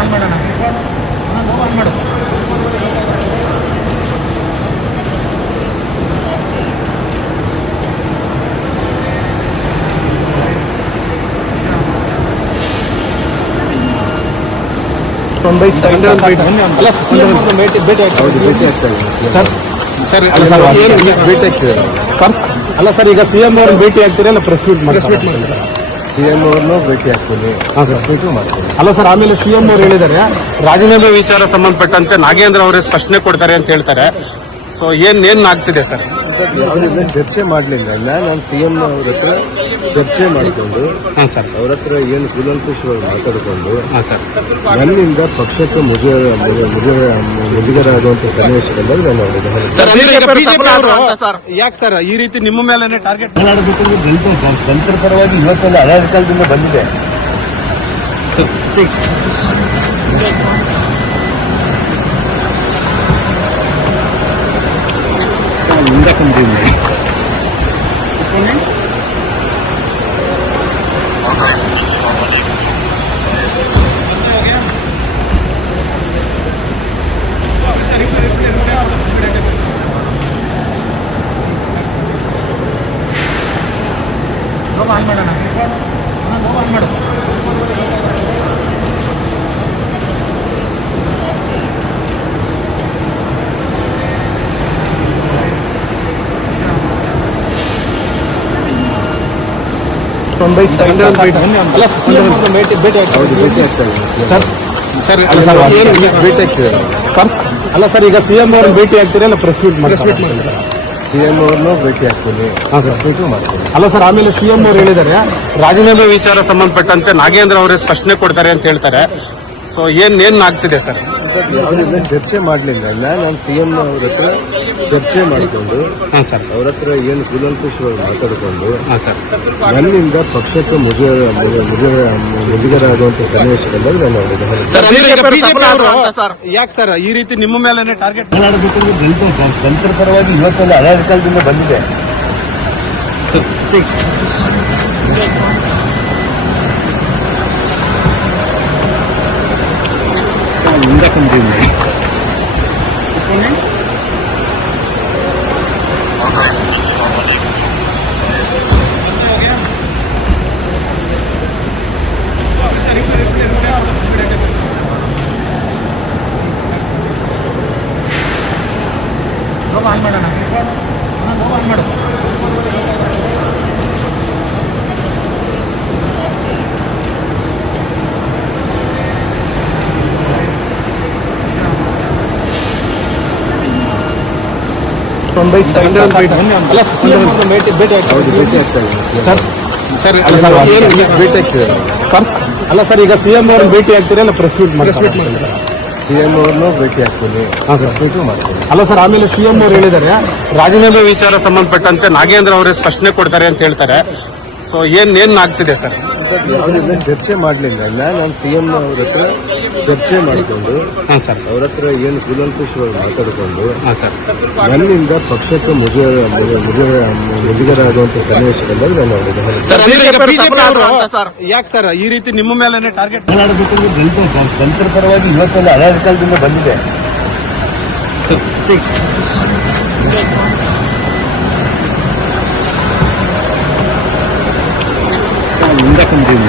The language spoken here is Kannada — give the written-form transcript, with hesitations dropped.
ಆನ್ ಮಾಡೋಣ ಆನ್ ಮಾಡು. ಅಲ್ಲ ಸರ್, ಈಗ ಸಿಎಂ ಅವ್ರನ್ನ ಭೇಟಿ ಆಗ್ತೀರಾ ಇಲ್ಲ ಪ್ರೆಸ್ ಮೀಟ್ ಮಾಡಿ? ಸಿಎಂ ಅವ್ರನ್ನು ಭೇಟಿ ಆಗ್ತೀನಿ, ಪ್ರೆಸ್ ಮೀಟು ಮಾಡ್ತೀನಿ. ಅಲ್ಲ ಸರ್, ಆಮೇಲೆ ಸಿಎಂ ಅವ್ರು ಹೇಳಿದ್ದಾರೆ ರಾಜೀನಾಮೆ ವಿಚಾರ ಸಂಬಂಧಪಟ್ಟಂತೆ ನಾಗೇಂದ್ರ ಅವರೇ ಸ್ಪಷ್ಟನೆ ಕೊಡ್ತಾರೆ ಅಂತ ಹೇಳ್ತಾರೆ. ಸೊ ಏನ್ ಆಗ್ತಿದೆ ಸರ್? ಯಾವುದಿಲ್ಲ, ಚರ್ಚೆ ಮಾಡಲಿಲ್ಲ. ನಾನು ಸಿಎಂ ಅವ್ರ ಹತ್ರ ಚರ್ಚೆ ಮಾಡಿಕೊಂಡು ಅವ್ರ ಹತ್ರ ಏನು ಕೂಲಂಕುಷವಾಗಿ ಮಾತಾಡಿಕೊಂಡು ನನ್ನಿಂದ ಪಕ್ಷಕ್ಕೆ ಮುಜುಗರ ಆಗುವಂತ ಸನ್ನಿವೇಶಗಳಲ್ಲಿ ನಾನು ಯಾಕೆ ಸರ್ ಈ ರೀತಿ ನಿಮ್ಮ ಮೇಲೆ ಟಾರ್ಗೆಟ್ ಮಾಡಬೇಕಂದ್ರೆ ದಲಿತರ ಪರವಾಗಿ ಇವತ್ತೆಲ್ಲ ಹಳೆ ಕಾಲದಿಂದ ಬಂದಿದೆ. ಮುಂದೆ ಕುಂತೀನಿ ಆನ್ ಮಾಡೋಣ ಆನ್ ಮಾಡು. ಅಲ್ಲ ಸರ್, ಈಗ ಸಿಎಂ ಅವ್ರನ್ನ ಭೇಟಿ ಆಗ್ತೀರಾ ಇಲ್ಲ ಪ್ರೆಸ್ ಮೀಟ್ ಮಾಡಿ? ಸಿಎಂ ಅವ್ರನ್ನು ಭೇಟಿ ಆಗ್ತೀನಿ, ಪ್ರೆಸ್ ಮೀಟು ಮಾಡ್ತೀನಿ. ಅಲ್ಲ ಸರ್, ಆಮೇಲೆ ಸಿಎಂ ಅವ್ರು ಹೇಳಿದ್ದಾರೆ ರಾಜೀನಾಮೆ ವಿಚಾರ ಸಂಬಂಧಪಟ್ಟಂತೆ ನಾಗೇಂದ್ರ ಅವರೇ ಸ್ಪಷ್ಟನೆ ಕೊಡ್ತಾರೆ ಅಂತ ಹೇಳ್ತಾರೆ. ಸೊ ಏನ್ ಆಗ್ತಿದೆ ಸರ್? ಯಾವುದಿಲ್ಲ, ಚರ್ಚೆ ಮಾಡಲಿಲ್ಲ. ನಾನು ಸಿಎಂ ಅವ್ರ ಹತ್ರ ಚರ್ಚೆ ಮಾಡಿಕೊಂಡು ಅವ್ರ ಹತ್ರ ಏನು ಕೂಲಂಕುಷವಾಗಿ ಮಾತಾಡಿಕೊಂಡು ನನ್ನಿಂದ ಪಕ್ಷಕ್ಕೆ ಮುಜುಗರ ಆಗುವಂತ ಸನ್ನಿವೇಶಗಳಲ್ಲಿ ನಾನು ಯಾಕೆ ಸರ್ ಈ ರೀತಿ ನಿಮ್ಮ ಮೇಲೆ ಟಾರ್ಗೆಟ್ ಮಾಡಬೇಕಂದ್ರೆ ದಲಿತರ ಪರವಾಗಿ ಇವತ್ತೆಲ್ಲ ಹಳೆ ಕಾಲದಿಂದ ಬಂದಿದೆ. ಮುಂದೆ ಕುಂತೀನಿ ಆನ್ ಮಾಡೋಣ ಆನ್ ಮಾಡು. ಅಲ್ಲ ಸರ್, ಈಗ ಸಿಎಂ ಅವ್ರನ್ನ ಭೇಟಿ ಆಗ್ತೀರಾ ಇಲ್ಲ ಪ್ರೆಸ್ ಮೀಟ್ ಮಾಡಿ? ಸಿಎಂ ಅವ್ರನ್ನು ಭೇಟಿ ಆಗ್ತೀನಿ, ಪ್ರೆಸ್ ಮೀಟು ಮಾಡ್ತೀನಿ. ಅಲ್ಲ ಸರ್, ಆಮೇಲೆ ಸಿಎಂ ಅವ್ರು ಹೇಳಿದ್ದಾರೆ ರಾಜೀನಾಮೆ ವಿಚಾರ ಸಂಬಂಧಪಟ್ಟಂತೆ ನಾಗೇಂದ್ರ ಅವರೇ ಸ್ಪಷ್ಟನೆ ಕೊಡ್ತಾರೆ ಅಂತ ಹೇಳ್ತಾರೆ. ಸೊ ಏನ್ ಆಗ್ತಿದೆ ಸರ್? ಯಾವುದಿಲ್ಲ, ಚರ್ಚೆ ಮಾಡಲಿಲ್ಲ. ನಾನು ಸಿಎಂ ಅವ್ರ ಹತ್ರ ಚರ್ಚೆ ಮಾಡಿಕೊಂಡು ಅವ್ರ ಹತ್ರ ಏನು ಕೂಲಂಕುಷವಾಗಿ ಮಾತಾಡಿಕೊಂಡು ನನ್ನಿಂದ ಪಕ್ಷಕ್ಕೆ ಮುಜುಗರ ಆಗುವಂತ ಸನ್ನಿವೇಶಗಳಲ್ಲಿ ನಾನು ಯಾಕೆ ಸರ್ ಈ ರೀತಿ ನಿಮ್ಮ ಮೇಲೆ ಟಾರ್ಗೆಟ್ ಮಾಡಬೇಕಂದ್ರೆ ದಲಿತರ ಪರವಾಗಿ ಇವತ್ತೆಲ್ಲ ಹಳೆ ಕಾಲದಿಂದ ಬಂದಿದೆ. ಮುಂದೆ ಕುಂತೀನಿ